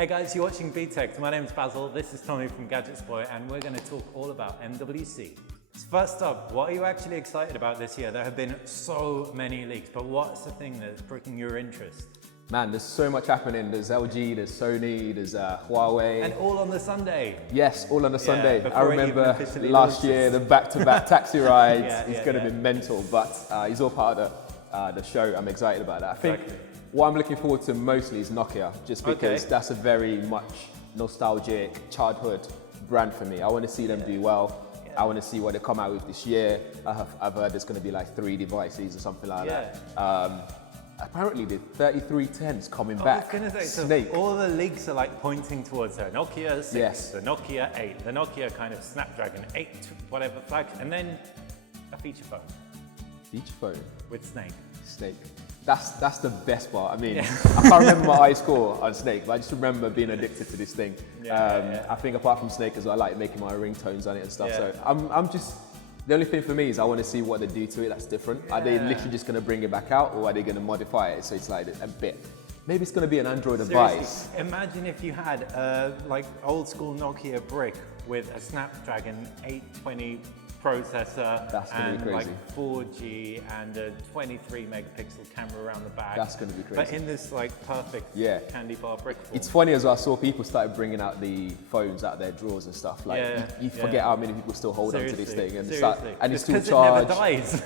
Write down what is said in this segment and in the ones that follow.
Hey guys, you're watching B-Tech. My name's Basil, this is Tomi from Gadgetsboy, and we're going to talk all about MWC. So first up, what are you actually excited about this year? There have been so many leaks, but what's the thing that's pricking your interest? Man, there's so much happening. There's LG, there's Sony, there's Huawei. And all on the Sunday. Yes, all on the Sunday. I before it even remember officially last year, the back-to-back taxi rides. It's going to be yeah. mental, but he's all part of the show. I'm excited about that. I think what I'm looking forward to mostly is Nokia, just because that's a very much nostalgic childhood brand for me. I want to see them do well. I want to see what they come out with this year. I've heard there's going to be like 3 devices or something like that. Apparently the 3310's coming back. I was going to say, Snake. so all the leaks are like pointing towards the Nokia 6, Yes. the Nokia 8, the Nokia kind of Snapdragon 8, whatever flag, and then a feature phone Feature phone. with Snake. Snake. That's the best part. I mean, I can't remember my high score on Snake, but I just remember being addicted to this thing. I think apart from Snake as well, I like making my ringtones on it and stuff. So I'm just, the only thing for me is I want to see what they do to it that's different. Are they literally just going to bring it back out, or are they going to modify it so it's like a bit, maybe it's going to be an Android device. Imagine if you had like old school Nokia brick with a Snapdragon 820 processor and like 4G and a 23 megapixel camera around the back. That's going to be crazy. But in this like perfect candy bar brick form. It's funny as well, I saw people started bringing out the phones out of their drawers and stuff. Like you forget how many people still hold on to this thing, and it's still charged. It never dies.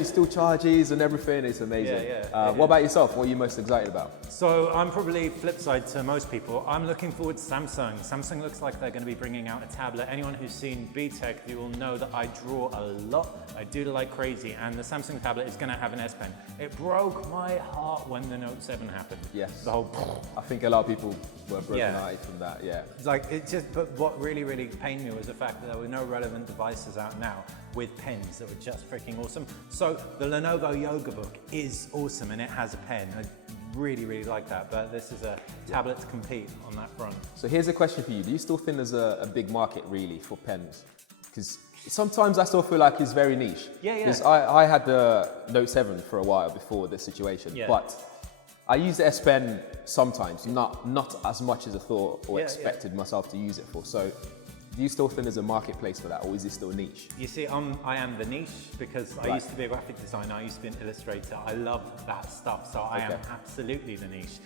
it still charges and everything. It's amazing. What about yourself? What are you most excited about? So I'm probably flip side to most people. I'm looking forward to Samsung. Samsung looks like they're going to be bringing out a tablet. Anyone who's seen B-Tech, you will know that I draw a lot. I do like crazy, and the Samsung tablet is going to have an S Pen. It broke my heart when the Note 7 happened. Yes. The whole. I think a lot of people were broken-hearted from that. Like it just, but what really pained me was the fact that there were no relevant devices out now with pens that were just freaking awesome. So the Lenovo Yoga Book is awesome, and it has a pen. I really like that, but this is a tablet to compete on that front. So here's a question for you. Do you still think there's a big market really for pens? Because sometimes I still feel like it's very niche. Because I had the Note 7 for a while before this situation, but I use the S Pen sometimes, not as much as I thought or expected myself to use it for. So do you still think there's a marketplace for that, or is it still niche? You see, I am the niche because I used to be a graphic designer, I used to be an illustrator. I love that stuff, so I am absolutely the niche.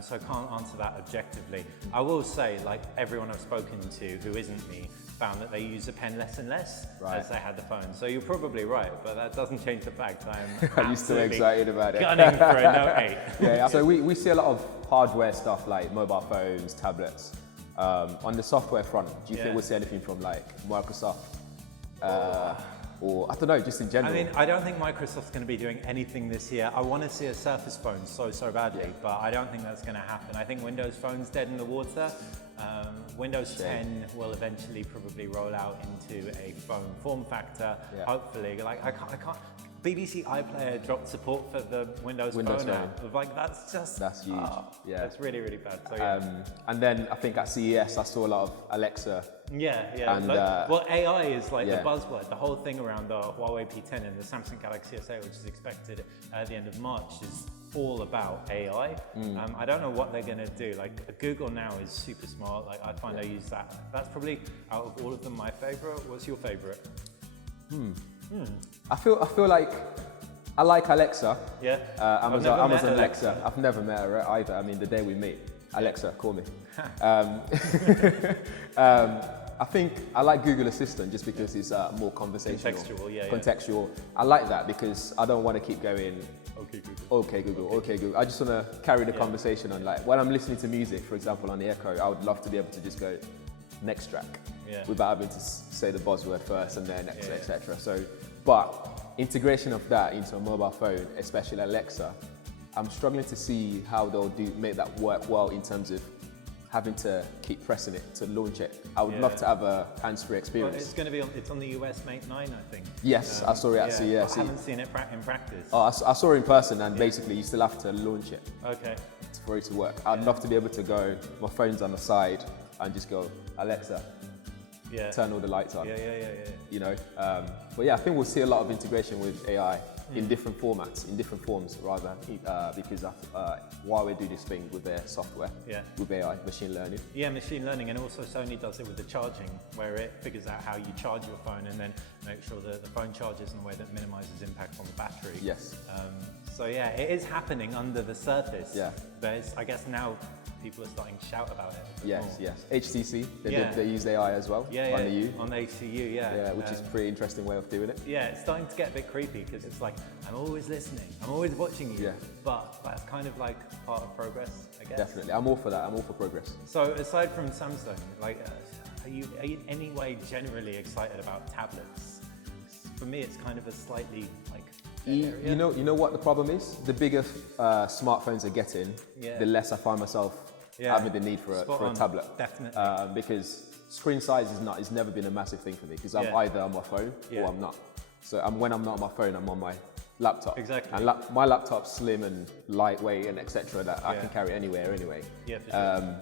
So I can't answer that objectively. I will say, like everyone I've spoken to who isn't me found that they use a pen less and less as they had the phone. So you're probably right, but that doesn't change the fact I am Are you still excited about it? gunning for a Note 8. So we see a lot of hardware stuff like mobile phones, tablets. On the software front, do you think we'll see anything from like Microsoft? Or I don't know, just in general? I mean, I don't think Microsoft's going to be doing anything this year. I want to see a Surface phone so badly, but I don't think that's going to happen. I think Windows Phone's dead in the water. Windows 10 will eventually probably roll out into a phone form factor, hopefully. Like I can't. BBC iPlayer dropped support for the Windows Phone app. Like that's huge. That's really bad. So, and then I think at CES I saw a lot of Alexa. And well, AI is like the buzzword. The whole thing around the Huawei P10 and the Samsung Galaxy S8, which is expected at the end of March, is all about AI. I don't know what they're going to do. Like Google now is super smart. Like I find I use that. That's probably out of all of them my favorite. What's your favorite? I feel like I like Alexa. Amazon Alexa. I've never met her either. I mean, the day we meet, Alexa, call me. I think I like Google Assistant just because it's more conversational. Contextual. I like that because I don't want to keep going, okay Google. I just want to carry the conversation on. Like when I'm listening to music, for example, on the Echo, I would love to be able to just go next track without having to say the buzzword first and then etc. So, but integration of that into a mobile phone, especially Alexa, I'm struggling to see how they'll make that work well in terms of having to keep pressing it to launch it. I would love to have a hands-free experience. Well, it's going to be it's on the US Mate 9, I think. Yes, I saw it at CES. I haven't seen it in practice. Oh, I saw it in person, and basically you still have to launch it for it to work. I'd love to be able to go, my phone's on the side, and just go, Alexa, turn all the lights on. You know, but yeah, I think we'll see a lot of integration with AI in different formats, in different forms rather, because Huawei do this thing with their software, with AI, machine learning. Yeah, machine learning, and also Sony does it with the charging, where it figures out how you charge your phone and then make sure that the phone charges in a way that minimizes impact on the battery. Yes. So yeah, it is happening under the surface. Yeah. But I guess now people are starting to shout about it. Yes, yes. HTC, they used AI as well on the U. On the HCU, Yeah, which is a pretty interesting way of doing it. Yeah, it's starting to get a bit creepy because it's like, I'm always listening, I'm always watching you. Yeah. But that's kind of like part of progress, I guess. Definitely, I'm all for that. I'm all for progress. So aside from Samsung, like, are you in any way generally excited about tablets? For me, it's kind of a slightly like. You know what the problem is? The bigger smartphones are getting, the less I find myself having the need for a tablet. Definitely. Because screen size is never been a massive thing for me because I'm either on my phone or I'm not. So when I'm not on my phone, I'm on my laptop. Exactly. And my laptop's slim and lightweight and etc. that I can carry anywhere anyway. Yeah, for sure.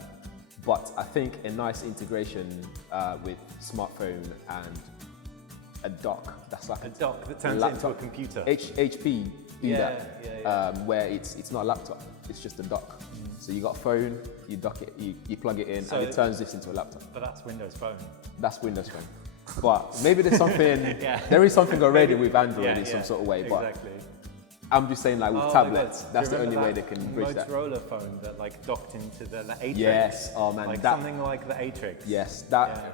But I think a nice integration with smartphone and a dock, that's like a dock that turns into a computer. HP do that, where it's not a laptop, it's just a dock. So you got a phone, you dock it, you plug it in, and it turns this into a laptop. But that's Windows Phone. That's Windows Phone. But maybe there's something, there is something already with Android in some sort of way. Exactly. But I'm just saying, like with tablets, that's the only way they can bridge that. Motorola phone that like docked into the Atrix. Yes, oh man, like something like the Atrix. Yes,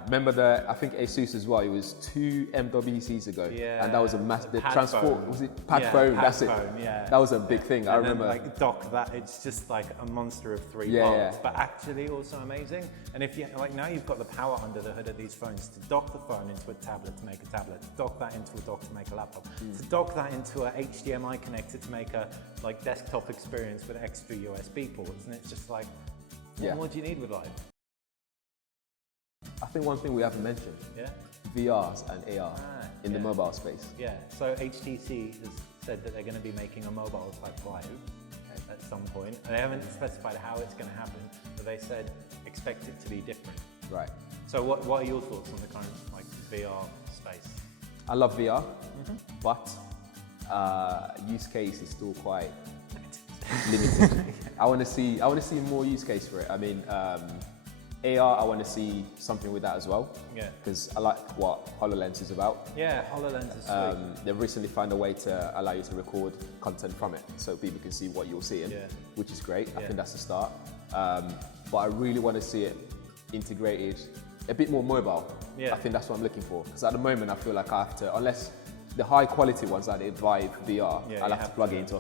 remember I think Asus as well. It was 2 MWCs ago, and that was a massive. The transport was it pad phone? That's it. That was a big thing. And I remember. Then, like dock that, it's just like a monster of 3 parts, but actually also amazing. And if you like now, you've got the power under the hood of these phones to dock the phone into a tablet to make a tablet, to dock that into a dock to make a laptop, to dock that into a HDMI connector to make a like desktop experience with extra USB ports, and it's just like, what more do you need with life? I think one thing we haven't mentioned, VRs and AR in the mobile space. Yeah, so HTC has said that they're going to be making a mobile Type 5 at some point. And they haven't specified how it's going to happen, but they said expect it to be different. Right. So what are your thoughts on the current like VR space? I love VR, but use case is still quite limited. I want to see more use case for it. I mean, AR, I want to see something with that as well. Yeah. Because I like what HoloLens is about. Yeah, HoloLens is sweet. They've recently found a way to allow you to record content from it, so people can see what you're seeing, which is great. I think that's the start. But I really want to see it integrated, a bit more mobile. I think that's what I'm looking for. Because at the moment, I feel like I have to, unless the high quality ones like the Vive VR, I'll have to plug it into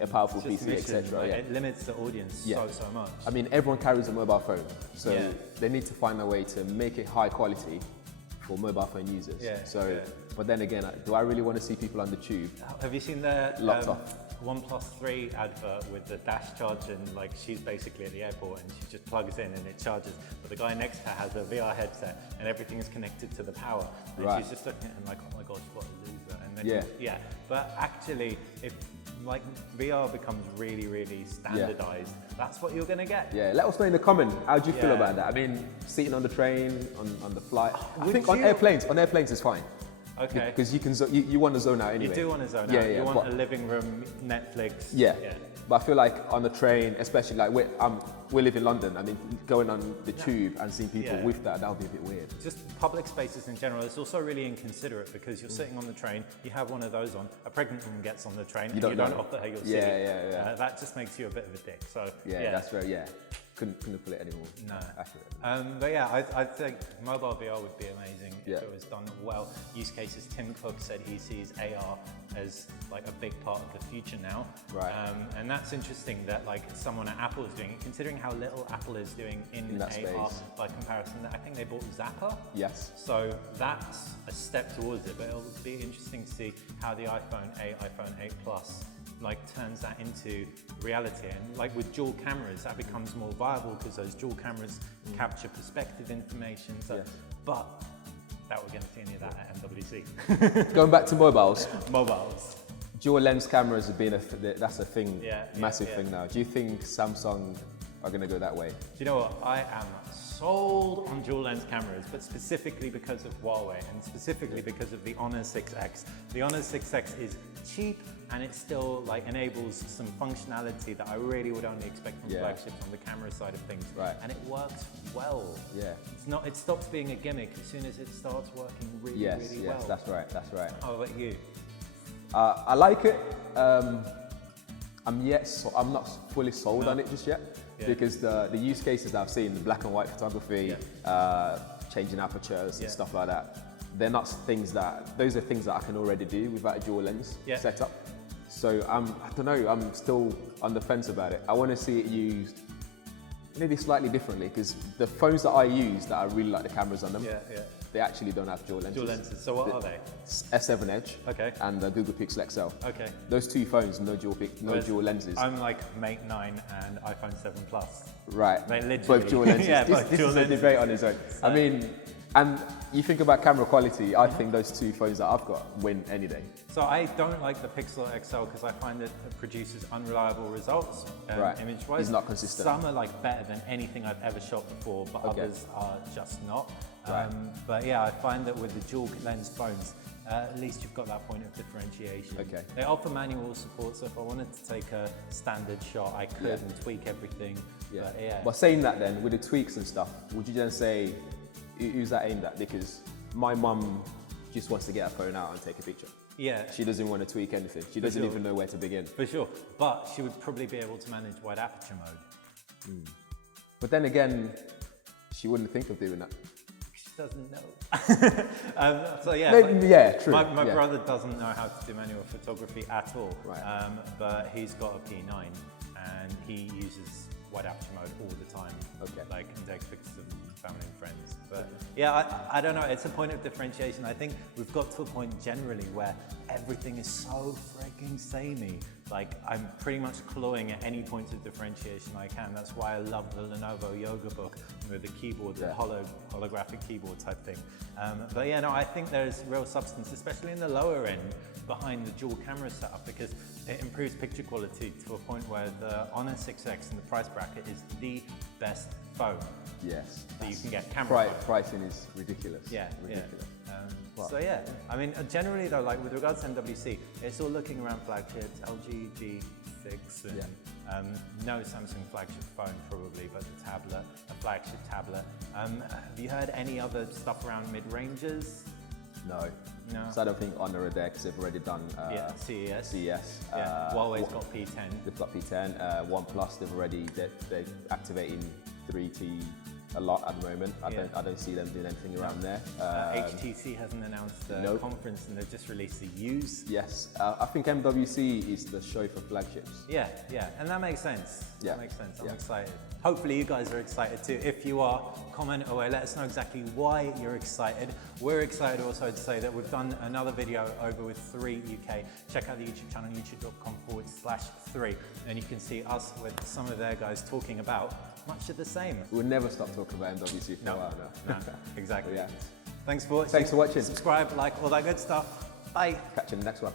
a powerful PC, etc. It limits the audience so much. I mean, everyone carries a mobile phone, so they need to find a way to make it high quality for mobile phone users. But then again, do I really want to see people on the tube? Have you seen the locked off? OnePlus 3 advert with the dash charge, and like she's basically at the airport and she just plugs in and it charges, but the guy next to her has a VR headset and everything is connected to the power, and she's just looking at him like, oh my gosh, what a loser. And then but actually, if like VR becomes really, really standardized, that's what you're gonna get. Let us know in the comment, how do you feel about that? I mean, sitting on the train, on the flight. I think on airplanes it's fine. Okay. Because you want to zone out anyway. You do want to zone out. You want a living room, Netflix. But I feel like on the train, especially like we live in London. I mean, going on the tube and seeing people with that would be a bit weird. Just public spaces in general. It's also really inconsiderate because you're sitting on the train, you have one of those on, a pregnant woman gets on the train, and you don't offer her your seat. That just makes you a bit of a dick. So that's very Couldn't pull it anymore. No. But I think mobile VR would be amazing if it was done well. Use cases, Tim Cook said he sees AR as like a big part of the future now. Right. And that's interesting that like someone at Apple is doing it, considering how little Apple is doing in that AR space. by comparison. I think they bought Zapper. Yes. So that's a step towards it, but it'll be interesting to see how the iPhone 8 Plus like turns that into reality, and like with dual cameras that becomes more viable because those dual cameras capture perspective information. But that we're going to see any of that at MWC. Going back to mobiles. Dual lens cameras have been that's a thing, massive thing now. Do you think Samsung are going to go that way? Do you know what? I am sold on dual lens cameras, but specifically because of Huawei and specifically because of the Honor 6X. The Honor 6X is cheap and it still like enables some functionality that I really would only expect from flagships on the camera side of things. Right. And it works well. Yeah. It stops being a gimmick as soon as it starts working really, really well. Yes, that's right, that's right. How about you? I like it. I'm not fully sold on it just yet. Yeah. Because the use cases that I've seen, the black and white photography, changing apertures and stuff like that, those are things that I can already do without a dual lens setup. So I don't know, I'm still on the fence about it. I want to see it used maybe slightly differently, because the phones that I use that I really like the cameras on them, they actually don't have dual lenses. Dual lenses, so what are they? S7 Edge and the Google Pixel XL. Okay. Those two phones, no dual lenses. I'm like Mate 9 and iPhone 7 Plus. Right, they literally, both dual lenses. This is a debate on its own. So, I mean, and you think about camera quality, I think those two phones that I've got win any day. So I don't like the Pixel XL because I find it produces unreliable results image-wise. It's not consistent. Some are like better than anything I've ever shot before, but others are just not. But yeah, I find that with the dual lens phones, at least you've got that point of differentiation. Okay. They offer manual support, so if I wanted to take a standard shot, I could and tweak everything. But saying that then, with the tweaks and stuff, would you then say, who's that aimed at? Because my mum just wants to get her phone out and take a picture. Yeah. She doesn't want to tweak anything. She doesn't even know where to begin. For sure. But she would probably be able to manage wide aperture mode. But then again, she wouldn't think of doing that. She doesn't know. So yeah. Maybe, true. My brother doesn't know how to do manual photography at all. Right. But he's got a P9 and he uses wide aperture mode all the time. Like, and takes pictures of family and friends. But yeah, I don't know, it's a point of differentiation. I think we've got to a point generally where everything is so freaking samey. Like, I'm pretty much clawing at any point of differentiation I can. That's why I love the Lenovo Yoga Book with the keyboard, the holographic keyboard type thing. But yeah, no, I think there's real substance, especially in the lower end, behind the dual camera setup, because it improves picture quality to a point where the Honor 6X in the price bracket is the best phone. Yes. That you can get camera. Pricing is ridiculous. Ridiculous. So yeah, I mean, generally though, like with regards to MWC, it's all looking around flagships, LG G6, and no Samsung flagship phone probably, but the tablet, a flagship tablet. Have you heard any other stuff around mid-ranges? No. So I don't think Honor are there because they've already done CES. Huawei's got P10. They've got P10. OnePlus, they're activating 3T a lot at the moment. I don't see them doing anything around there. HTC hasn't announced the conference and they've just released the U's. Yes, I think MWC is the show for flagships. Yeah, and that makes sense. That makes sense. I'm excited. Hopefully you guys are excited too. If you are, comment away. Let us know exactly why you're excited. We're excited also to say that we've done another video over with 3 UK. Check out the YouTube channel, youtube.com/3. And you can see us with some of their guys talking about much of the same. We'll never stop talking about MWC for a while now. No, exactly. Yeah. Thanks for watching. Thanks for watching. Subscribe, like, all that good stuff. Bye. Catch you in the next one.